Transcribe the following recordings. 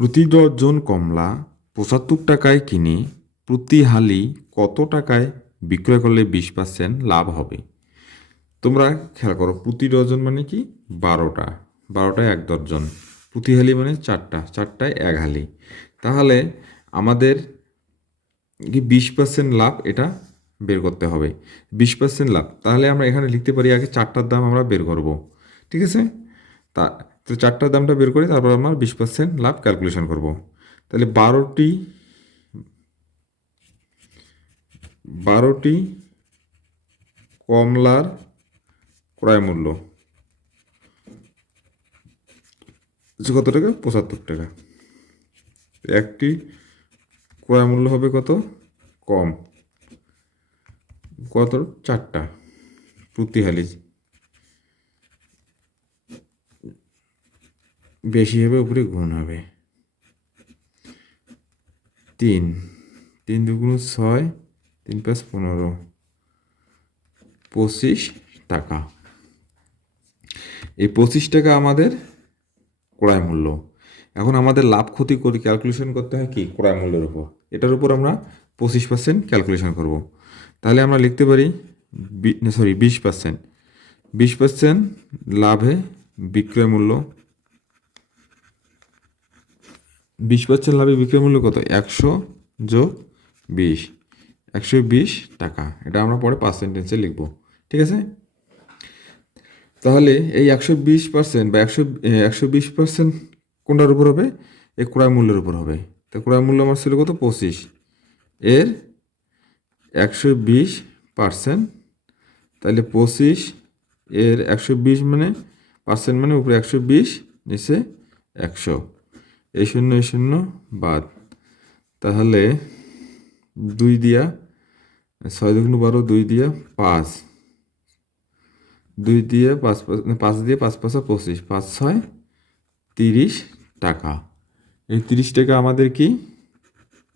প্রতি ডজন কমলা, পঁচাত্তর টাকায় কিনে, প্রতি হালি কত টাকায় বিক্রয় করলে বিশ পার্সেন্ট লাভ হবে? তোমরা খেয়াল করো প্রতি ডজন মানে কি? বারোটা। বারোটায় এক ডজন প্রতি হালি মানে চারটা। চারটায় এক হালি। তাহলে আমাদের কি বিশ পার্সেন্ট লাভ এটা বের করতে হবে। বিশ পার্সেন্ট লাভ। তাহলে আমরা এখানে লিখতে পারি আগে চারটার দাম আমরা বের করব। ঠিক আছে? তা তো চারটার দামটা বের করি তারপর আমার বিশ পার্সেন্ট লাভ ক্যালকুলেশন করব। তাহলে বারোটি বারোটি কমলার ক্রয় মূল্য। কত টাকা? পঁচাত্তর টাকা। একটি ক্রয় মূল্য হবে কত? কম। কত? চারটা। প্রতিহালি বেশি হবে, উপরে গুণ হবে। তিন। তিন দুগুণ ছয়, তিন পাঁচ পনেরো। পঁচিশ টাকা। এই পঁচিশ টাকা আমাদের ক্রয় মূল্য। এখন আমাদের লাভ, ক্ষতি করে ক্যালকুলেশন করতে হয় কি? ক্রয় মূল্যের উপর। এটার উপর আমরা পঁচিশ পার্সেন্ট ক্যালকুলেশন করব। তাহলে আমরা লিখতে পারি সরি বিশ পার্সেন্ট বিশ পার্সেন্ট লাভে বিক্রয় মূল্য বিশ পার্সেন্ট লাভে বিক্রয় মূল্য কত? একশো যোগ বিশ। একশো বিশ টাকা। এটা আমরা পরে পার্সেন্টেজে লিখব। ঠিক আছে? তাহলে এই একশো বিশ পার্সেন্ট বা একশো একশো বিশ পার্সেন্ট কোনটার উপর হবে? এই ক্রয় মূল্যের উপর হবে। তো ক্রয় মূল্য আমার ছিল কত? পঁচিশ। এর একশো বিশ পার্সেন্ট তাহলে পঁচিশ, এর একশো বিশ মানে পার্সেন্ট মানে উপরে একশো বিশ, নিচে একশো। এই শূন্য এই শূন্য বাদ। তাহলে দুই দিয়া ছয় দুগুণ বারো দুই দিয়া পাঁচ। দুই দিয়ে পাঁচ পাঁচ- না, পাঁচ দিয়ে পাঁচ পাঁচা পঁচিশ পাঁচ ছয় তিরিশ টাকা। এই তিরিশ টাকা আমাদের কি?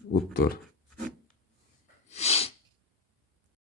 উত্তর।